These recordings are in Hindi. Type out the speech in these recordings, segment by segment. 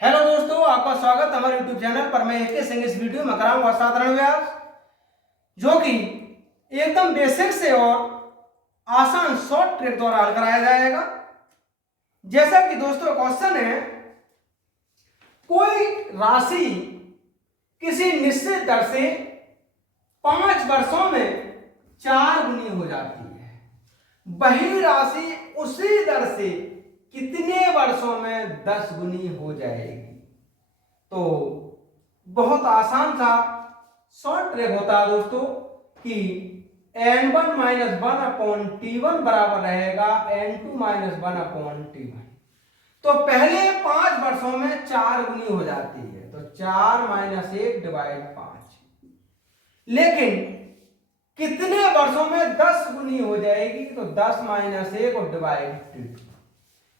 हेलो दोस्तों, आपका स्वागत हमारे YouTube चैनल पर। मैं AK सिंह इस वीडियो में कराऊंगा साधारण व्यास, जो कि एकदम बेसिक से और आसान शॉर्ट ट्रिक द्वारा हल कराया जाएगा। जैसा कि दोस्तों क्वेश्चन है, कोई राशि किसी निश्चित दर से 5 वर्षों में 4 गुनी हो जाती है, वही राशि उसी दर से कितने वर्षों में 10 गुनी हो जाएगी। तो बहुत आसान सा शॉर्ट ट्रिक होता है दोस्तों कि n1 माइनस 1/t1 बराबर रहेगा n2 माइनस 1/t1। तो पहले 5 वर्षों में 4 गुनी हो जाती है, तो 4 माइनस 1 डिवाइड 5। लेकिन कितने वर्षों में 10 गुनी हो जाएगी, तो 10 माइनस 1 और डिवाइड 2।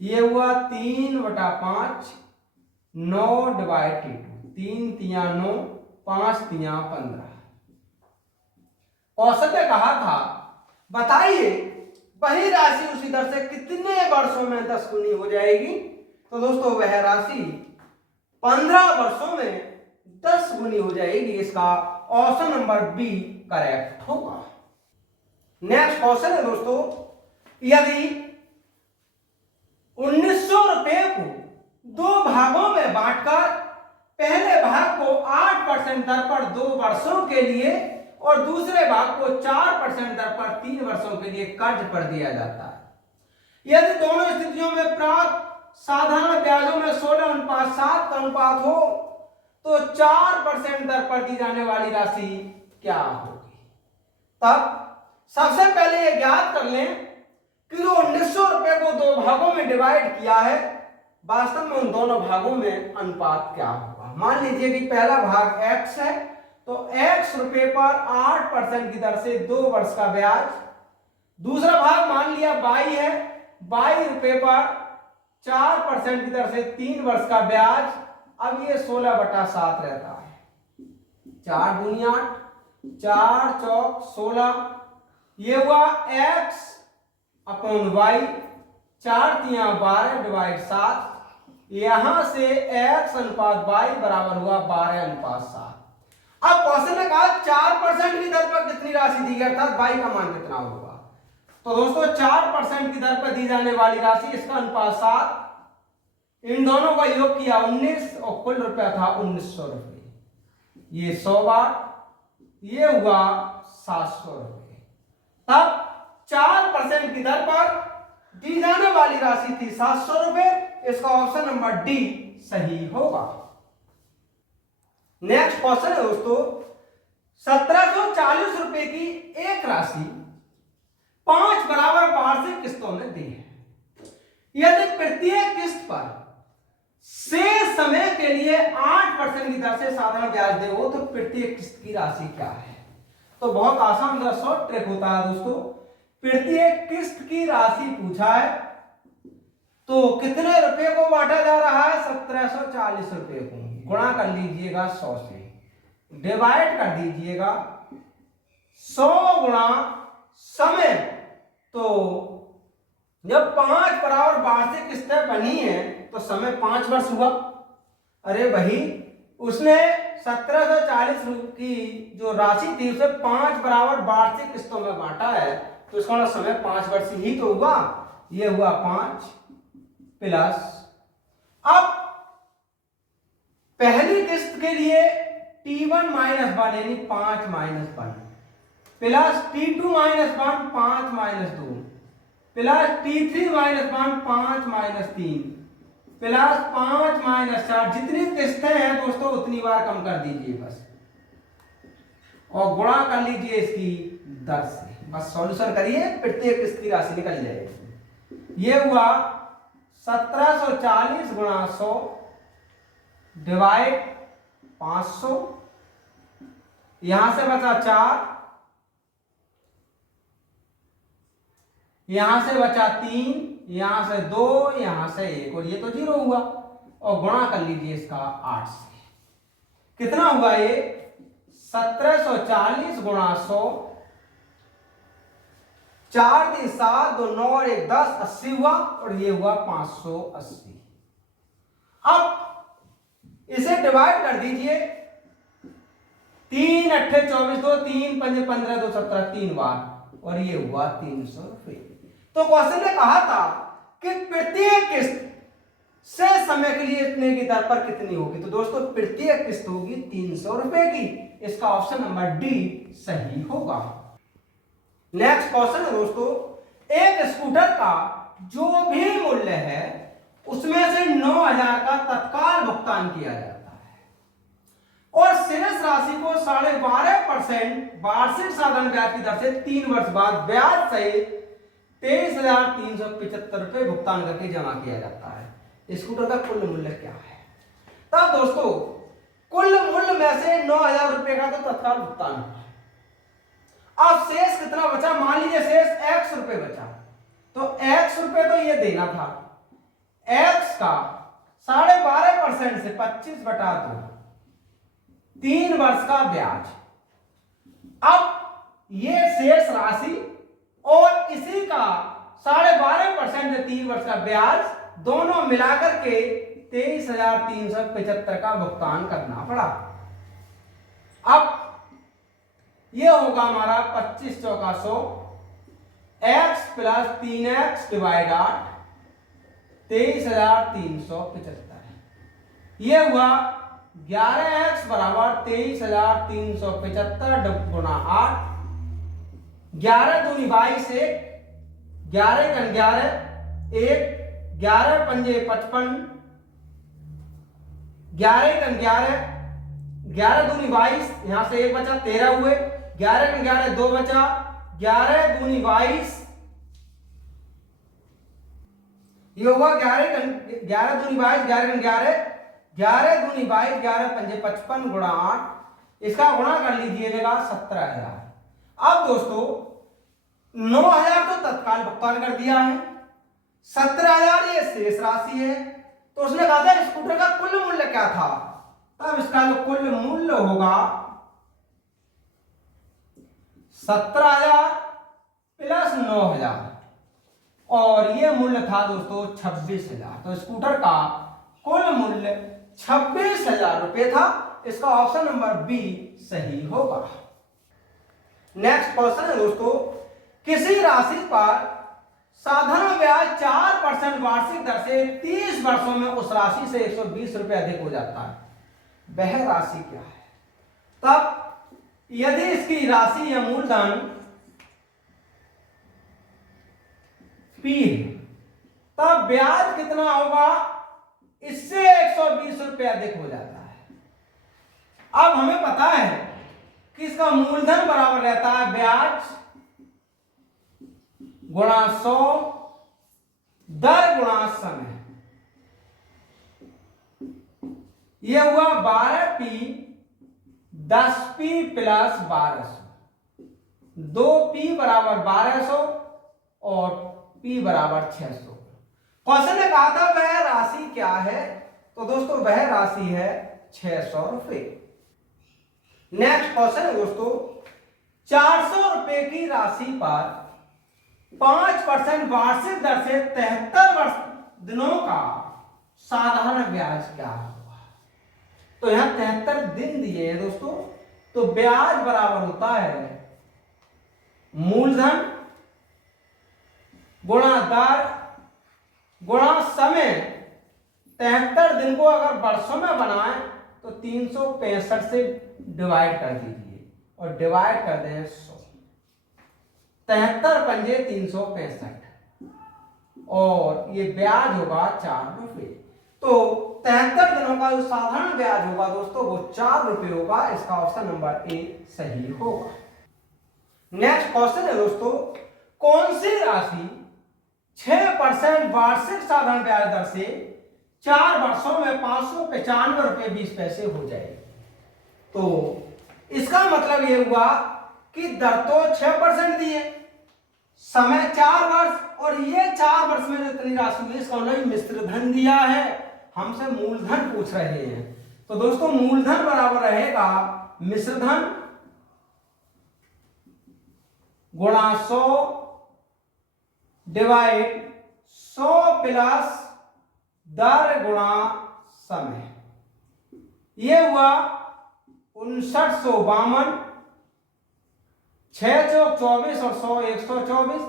ये हुआ 3/5, 9 डिवाइड 2, 3 तिया 9, 5 तिया 15। औसत ने कहा था बताइए वही राशि उसी दर से कितने वर्षों में 10 गुनी हो जाएगी। तो दोस्तों वह राशि 15 वर्षों में 10 गुनी हो जाएगी। इसका ऑप्शन नंबर बी करेक्ट होगा। नेक्स्ट क्वेश्चन है दोस्तों, यदि 1900 रुपए को 2 भागों में बांटकर पहले भाग को 8% दर पर 2 वर्षों के लिए और दूसरे भाग को 4% दर पर 3 वर्षों के लिए कर्ज पर दिया जाता है, यदि दोनों स्थितियों में प्राप्त साधारण ब्याजों में 16:7 का अनुपात हो, तो 4% दर पर दी जाने वाली राशि क्या होगी। तब सबसे पहले यह ज्ञात कर लें कि जो 1900 रुपए को 2 भागों में डिवाइड किया है, वास्तव में उन दोनों भागों में अनुपात क्या होगा। मान लीजिए कि पहला भाग x है, तो x रुपए पर 8% की दर से 2 वर्ष का ब्याज। दूसरा भाग मान लिया y है, y रुपए पर 4% की दर से 3 वर्ष का ब्याज। अब ये 16/7 रहता है, 4 दूनी 8, 4 चौक 16। ये हुआ x अपॉन y, 4 तिया 12 डिवाइड 7। यहां से x अनुपात y बराबर हुआ 12:7। अब क्वेश्चन ने कहा 4% की दर पर कितनी राशि दी गई, अर्थात y का मान कितना होगा। तो दोस्तों 4% की दर पर दी जाने वाली राशि, इसका अनुपात 7, इन दोनों का योग किया 19 और कुल रुपया था 1900 रुपये। ये 100 बार, ये हुआ 700 रुपये। तब 4% की दर पर दी जाने वाली राशि थी 700 रुपये। इसका ऑप्शन नंबर डी सही होगा। नेक्स्ट क्वेश्चन है दोस्तों, 1740 रुपए की एक राशि 5 बराबर वार्षिक किस्तों में दी है। यदि प्रत्येक किस्त पर शेष समय के लिए 8% की दर से साधारण ब्याज दे हो, तो प्रत्येक किस्त की राशि क्या है। तो बहुत आसान सा शॉर्ट ट्रिक होता है दोस्तों। प्रत्येक किस्त की राशि पूछा है, तो कितने रुपए को बांटा जा रहा है, 1740 रुपए को। गुणा कर लीजिएगा 100 से, डिवाइड कर दीजिएगा 100 गुणा समय। तो जब 5 बराबर वार्षिक किस्तें बनी है, तो समय 5 वर्ष हुआ। अरे वही उसने 1740 की जो राशि थी उसे 5 बराबर वार्षिक किस्तों में बांटा है, तो इसका समय 5 वर्ष ही तो हुआ। ये हुआ 5 प्लस, अब पहली किस्त के लिए t1 माइनस 1 यानी 5 minus 1 plus t2 minus 1 5 minus 2 plus t3 minus 1 5 minus 3 plus 5 minus 4। जितनी किस्तें हैं दोस्तों उतनी बार कम कर दीजिए बस, और गुणा कर लीजिए इसकी दर से। बस सॉल्यूशन करिए, प्रत्येक किस्त की राशि निकल जाएगी। ये हुआ 1740 गुणा 100 डिवाइड 500। यहां से बचा 4, यहां से बचा 3, यहां से 2, यहां से 1, और ये तो 0 हुआ। और गुणा कर लीजिए इसका 8 से। कितना हुआ ये 1740 गुणा 100, 4 3 7 2 9 1 10, 80 हुआ, और ये हुआ 580। अब इसे डिवाइड कर दीजिए, 3 अट्ठे 24, 2 3 पंजे 15, 2 17, 3 बार, और ये हुआ 300 रुपये। तो क्वेश्चन ने कहा था कि प्रत्येक किस्त से समय के लिए इतने की दर पर कितनी होगी। तो दोस्तों प्रत्येक किस्त होगी 300 रुपए की। इसका ऑप्शन नंबर डी सही होगा। नेक्स्ट क्वेश्चन है दोस्तों, एक स्कूटर का जो भी मूल्य है उसमें से 9,000 का तत्काल भुगतान किया जाता है और शेष राशि को 12.5% वार्षिक साधारण ब्याज की दर से 3 वर्ष बाद ब्याज सहित 23,375 रुपए भुगतान करके जमा किया जाता है। स्कूटर का कुल मूल्य क्या है? तब दोस्तों कुल मूल्य में से 9,000 रुपए का तो तत्काल भुगतान हुआ। अब शेष कितना बचा? मान लीजिए शेष x रुपए बचा, तो x रुपए तो ये देना था, x का 12.5% से 25/2, 3 वर्ष का ब्याज। अब ये शेष राशि और इसी का 12.5% से 3 वर्ष का ब्याज दोनों मिलाकर के 23,375 का भुगतान करना पड़ा। अब ये होगा हमारा 25 चौका 100, x प्लस 3x डिवाइड 8, 23,375। ये हुआ 11x बराबर 23,375 गुना 8, 11 दूनी 22, 11 का 11, 1, 11 पंजे 55, 11 का 11, 11 दूनी 22, यहां से 1 बचा, 13 हुए, 11 का 11 2 बचा, 11 दूनी 22, ये होगा 11 दूनी 22, 11 का 11, 11 दूनी 22, 11 पंजे 55 गुणा 8, इसका गुणा कर लीजिएगा 17,000। अब दोस्तों 9,000 तो तत्काल भुगतान कर दिया है, 17,000 ये शेष राशि है। तो उसने कहा था स्कूटर का कुल मूल्य क्या था? तब इसका जो कुल मूल्य होगा 17,000 प्लस 9,000, और ये मूल्य था दोस्तों 26,000। तो स्कूटर का कुल मूल्य 26,000 रुपए था। इसका ऑप्शन नंबर बी सही होगा। नेक्स्ट क्वेश्चन है दोस्तों, किसी राशि पर साधारण ब्याज 4% वार्षिक दर से 30 वर्षों में उस राशि से 120 रुपए अधिक हो जाता है, वह राशि क्या है? तब यदि इसकी राशि या मूलधन P है, तब ब्याज कितना होगा? इससे 120 रुपए अधिक हो जाता है। अब हमें पता है कि इसका मूलधन बराबर रहता है ब्याज गुणा 100 दर गुणा समय। यह हुआ 12p 10p प्लस 1200, 2p बराबर 1200 और p बराबर 600। क्वेश्चन ने कहा था वह राशि क्या है? तो दोस्तों वह राशि है 600 रुपए। नेक्स्ट क्वेश्चन है दोस्तों, 400 रुपए की राशि पर 5% वार्षिक दर से 73 दिनों का साधारण ब्याज क्या होगा? तो यहां 73 दिन दिए हैं दोस्तों, तो ब्याज बराबर होता है मूलधन गुणा दर गुणा समय। 73 दिन को अगर वर्षों में बनाएं तो 365 से डिवाइड कर दीजिए और डिवाइड कर दें 100, 73 पंजे 365, और ये ब्याज होगा 4 रुपए। तो 73 दिनों का जो साधारण ब्याज होगा दोस्तों वो 4 रुपए होगा। इसका ऑप्शन नंबर ए सही होगा। नेक्स्ट क्वेश्चन है दोस्तों, कौन सी राशि 6% वार्षिक साधारण ब्याज दर से 4 वर्षों में 595 रुपए 20 पैसे हो जाएगी? तो इसका मतलब यह हुआ कि दर तो 6% दी है, समय 4 वर्ष, और ये 4 वर्ष में जो इतनी राशि हुई इसका उन्होंने मिश्र धन दिया है, हमसे मूलधन पूछ रहे हैं। तो दोस्तों मूलधन बराबर रहेगा मिश्र धन गुणा 100 डिवाइड 100 प्लस दर गुणा समय। ये हुआ 5952, 6 चौक 24 और 100 124।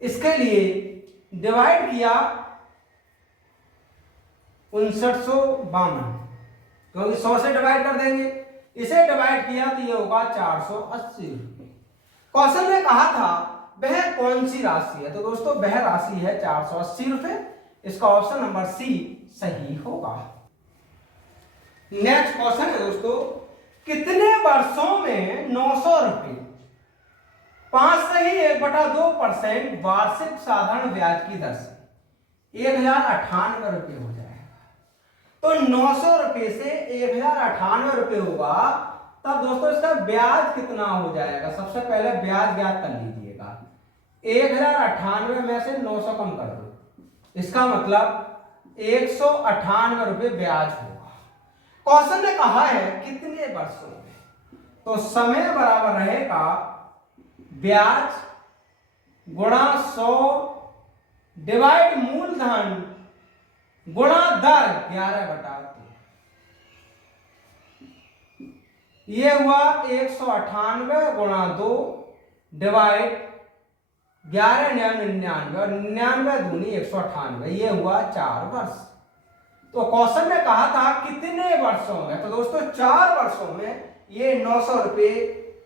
इसके लिए डिवाइड किया 5952, क्योंकि 100 से डिवाइड कर देंगे। इसे डिवाइड किया तो ये होगा 480 रुपये। क्वेश्चन में कहा था वह कौन सी राशि है, तो दोस्तों वह राशि है 480 रुपये। इसका ऑप्शन नंबर सी सही होगा। नेक्स्ट क्वेश्चन है दोस्तों, कितने वर्षों में 900 रुपये 5.1/2% वार्षिक साधारण ब्याज की दर से 1098 रुपये हो जाएगा। तो 900 रुपये से 1098 रुपये होगा, तब दोस्तों इसका ब्याज कितना हो जाएगा। सबसे पहले ब्याज ज्ञात कर लीजिएगा। 1098 में से 900 कम कर दो, इसका मतलब 198 रुपये ब्याज होगा। क्वेश्चन ने कहा है कितने वर्षों में, तो समय बराबर रहेगा ब्याज गुणा 100 डिवाइड मूलधन गुणा दर 11/2। ये हुआ 198 गुणा 2 डिवाइड 11 99 और 99 दूनी 198, ये हुआ 4 वर्ष। तो क्वेश्चन में कहा था कितने वर्षों में, तो दोस्तों 4 वर्षों में ये 900 रुपये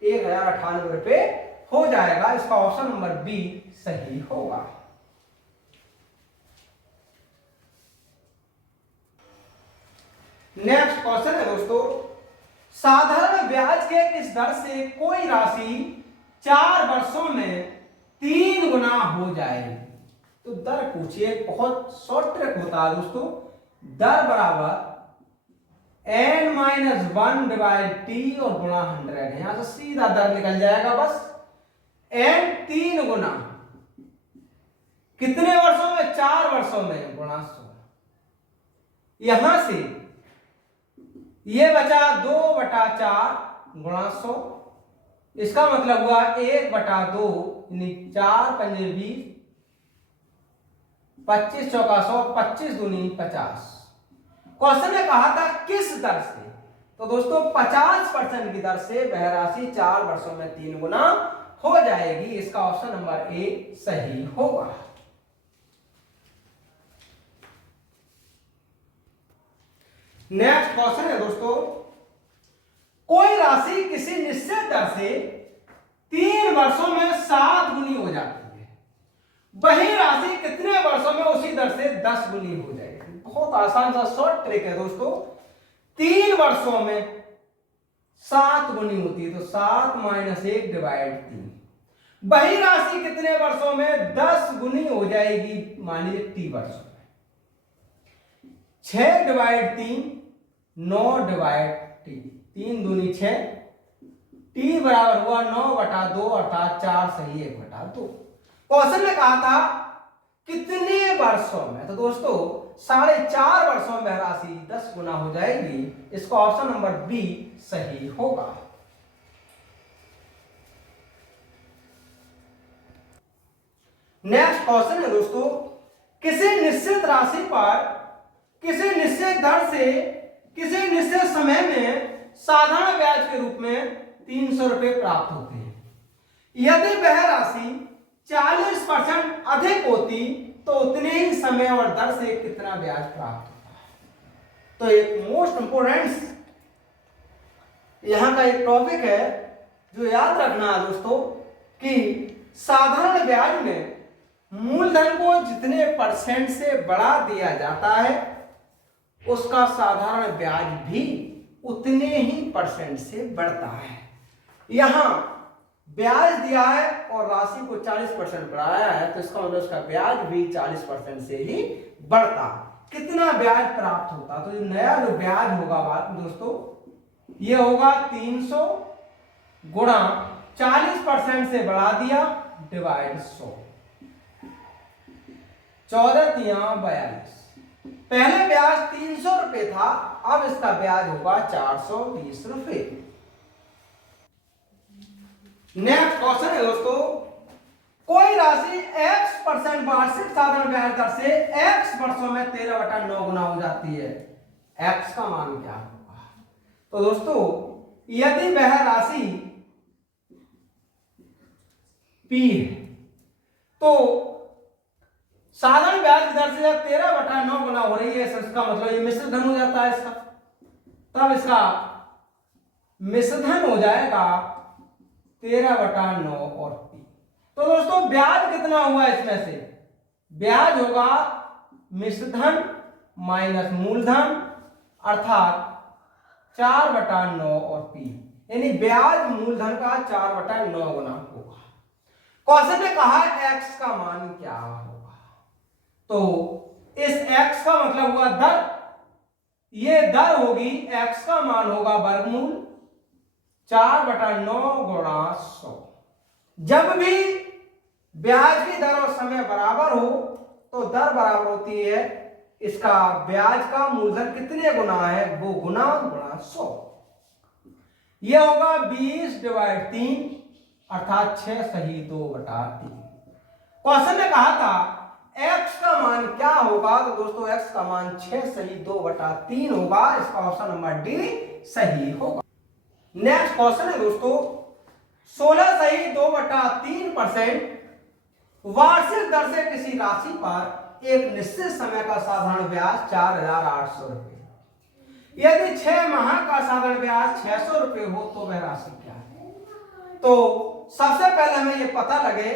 1098 रुपये हो जाएगा। इसका ऑप्शन नंबर बी सही होगा। नेक्स्ट क्वेश्चन है दोस्तों, साधारण ब्याज के किस दर से कोई राशि 4 वर्षों में 3 गुना हो जाएगी। तो दर पूछिए, बहुत शॉर्ट ट्रिक होता है दोस्तों। दर बराबर n-1 डिवाइड टी और गुणा 100 है। यहां से सीधा दर निकल जाएगा बस। n 3 गुना कितने वर्षों में, 4 वर्षों में गुणा 100। यहां से ये बचा 2/4 गुणा 100। इसका मतलब हुआ 1/2 यानी 4 पंजे 20, 25 चौका 100, 25 दूनी 50। क्वेश्चन ने कहा था किस दर से, तो दोस्तों 50% की दर से वह राशि 4 वर्षों में 3 गुना हो जाएगी। इसका ऑप्शन नंबर ए सही होगा। नेक्स्ट क्वेश्चन है दोस्तों, कोई राशि किसी निश्चित दर से 3 वर्षों में 7 गुनी हो जाती है, वही राशि कितने वर्षों में उसी दर से 10 गुनी हो जाएगी। बहुत आसान सा शॉर्ट ट्रिक है दोस्तों। 3 वर्षों में 7 गुनी होती है, तो 7 - 1 डिवाइड 3। वही राशि कितने वर्षों में 10 गुनी हो जाएगी, मान लीजिए टी वर्षों में। 6 डिवाइड 3 9 डिवाइड टी, 3 दूनी 6, टी बराबर हुआ 9/2 अर्थात 4 सही 1/2। क्वेश्चन ने कहा था कितने वर्षों में, तो दोस्तों 4.5 वर्षों में राशि 10 गुना हो जाएगी। इसका ऑप्शन नंबर बी सही होगा। नेक्स्ट क्वेश्चन है दोस्तों, किसी निश्चित राशि पर किसी निश्चित दर से किसी निश्चित समय में साधारण ब्याज के रूप में 300 रुपये प्राप्त होते हैं। यदि वह राशि 40% अधिक होती तो उतने ही समय और दर से कितना ब्याज प्राप्त होता है। तो एक मोस्ट इंपोर्टेंट यहां का एक टॉपिक है जो याद रखना है दोस्तों, कि साधारण ब्याज में मूलधन को जितने परसेंट से बढ़ा दिया जाता है उसका साधारण ब्याज भी उतने ही परसेंट से बढ़ता है। यहां ब्याज दिया है और राशि को 40% बढ़ाया है, तो इसका मतलब उसका ब्याज भी 40% से ही बढ़ता। कितना ब्याज प्राप्त होता, तो नया जो ब्याज होगा बात दोस्तों, ये होगा 300 गुणा 40% से बढ़ा दिया डिवाइड 100, 14 तिया 42। पहले ब्याज 300 रुपए था, अब इसका ब्याज होगा 420 रुपए। नेक्स्ट क्वेश्चन है दोस्तों, कोई राशि x% वार्षिक साधारण ब्याज दर से x वर्षों में 13/9 गुना हो जाती है। x का मान क्या होगा। तो दोस्तों यदि वह राशि p है तो साधारण ब्याज की दर से जब 13/9 गुना हो रही है, इसका मतलब ये मिश्र धन हो जाता है इसका, तब इसका मिश्र धन हो जाएगा 13/9 और p। तो दोस्तों ब्याज कितना हुआ इसमें से, ब्याज होगा मिश्र धन माइनस मूलधन अर्थात 4/9 और p, यानी ब्याज मूलधन का 4/9 गुना होगा। क्वेश्चन ने कहा x का मान क्या होगा, तो इस x का मतलब हुआ दर, ये दर होगी, x का मान होगा वर्गमूल 4/9 गुणा 100। जब भी ब्याज की दर और समय बराबर हो तो दर बराबर होती है इसका ब्याज का मूलधन कितने गुना है, वो गुना 100। यह होगा 20/3 अर्थात 6 सही 2/3। क्वेश्चन ने कहा था x का मान क्या होगा, तो दोस्तों x का मान 6 सही 2/3 होगा, इसका ऑप्शन नंबर डी सही होगा। नेक्स्ट क्वेश्चन है दोस्तों 16 सही 2/3% वार्षिक दर से किसी राशि पर एक निश्चित समय का साधारण ब्याज 4,800 रुपए, यदि 6 माह का साधारण ब्याज 600 रुपए हो तो वह राशि क्या है। तो सबसे पहले हमें यह पता लगे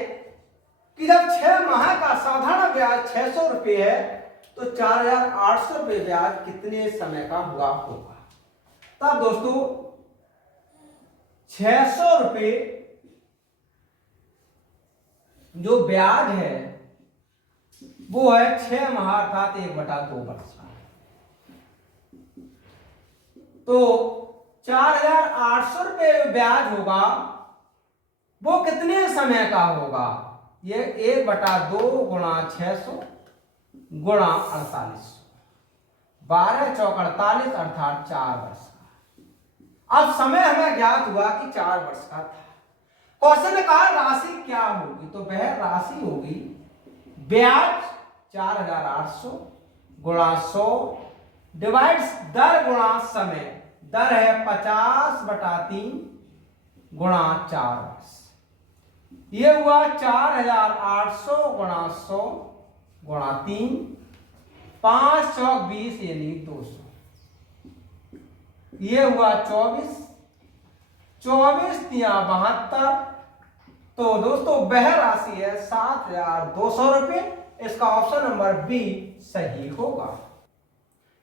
कि जब 6 माह का साधारण ब्याज 600 रुपए है तो 4,800 रुपए ब्याज कितने समय का हुआ होगा। तब दोस्तों 600 रुपए जो ब्याज है वो है 6 माह अर्थात 1/2 वर्ष का। तो 4,800 रुपए ब्याज होगा वो कितने समय का होगा, ये 1/2 गुणा 600 गुणा 48, 12 चौक 48 अर्थात 4 वर्ष का। अब समय हमें ज्ञात हुआ कि 4 वर्ष का था। क्वेश्चन ने कहा राशि क्या होगी, तो वह राशि होगी ब्याज 4,800 गुणा 100 डिवाइड्स दर गुणा समय, दर है 50/3 गुणा 4 वर्ष, ये हुआ 4,800 गुणा 100 गुणा 3, 5 चौक 20 यानी 200, ये हुआ 24, 24 तिया 72। तो दोस्तों वह राशि है 7,200 रुपए, इसका ऑप्शन नंबर बी सही होगा।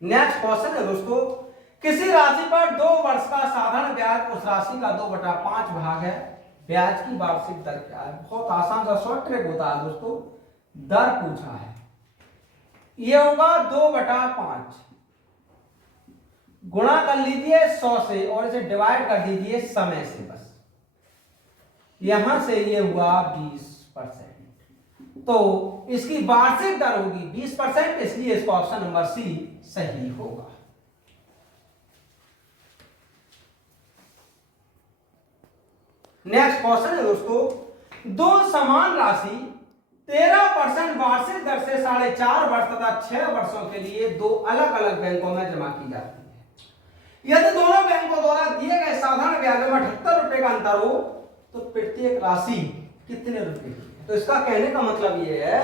नेक्स्ट क्वेश्चन है दोस्तों किसी राशि पर 2 वर्ष का साधारण ब्याज उस राशि का 2/5 भाग है, ब्याज की वार्षिक दर क्या है। बहुत आसान सा शॉर्ट ट्रिक होता है दोस्तों, दर पूछा है, यह होगा 2/5, गुणा कर लीजिए 100 से और इसे डिवाइड कर दीजिए समय से, बस यहां से ये हुआ 20%। तो इसकी वार्षिक दर होगी 20%, इसलिए इसका ऑप्शन नंबर सी सही होगा। नेक्स्ट क्वेश्चन है दोस्तों दो समान राशि 13% वार्षिक दर से 4.5 वर्ष तथा 6 वर्षों के लिए दो अलग अलग बैंकों में जमा की जाती है। यदि दोनों बैंकों द्वारा दिए गए साधारण ब्याज में 78 रुपए का अंतर हो तो प्रत्येक राशि कितने रुपए की है। तो इसका कहने का मतलब यह है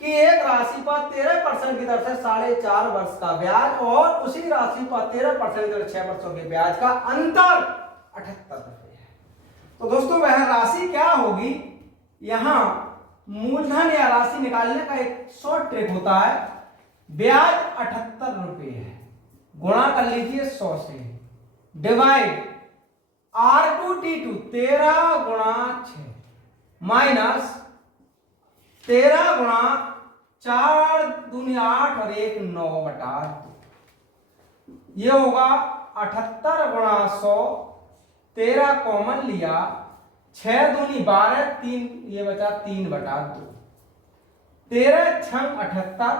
कि एक राशि पर 13% की दर से 4.5 वर्ष का ब्याज और उसी राशि पर 13% की दर 6 वर्षों के ब्याज का अंतर 78 रुपए है। तो दोस्तों वह राशि क्या होगी, यहां मूलधन या राशि निकालने का एक शॉर्ट ट्रिक होता है, ब्याज 78 रुपए है, गुणा कर लीजिए 100 से, डिवाइड R2T2 13 गुणा 6 माइनस 13 गुणा 4 दूनी 8 और 1 9/2, ये होगा 78 गुणा 100, 13 कॉमन लिया, 6 दूनी 12, 3 ये बचा 3/2, 13 छंग 78,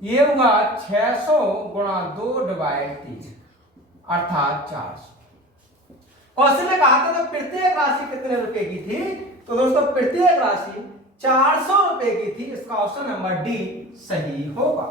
ये हुआ 600 गुणा 2 डिवाइड 3 अर्थात 400। क्वेश्चन ने कहा था तो प्रत्येक राशि कितने रुपए की थी, तो दोस्तों प्रत्येक राशि 400 रुपए की थी, इसका ऑप्शन नंबर डी सही होगा।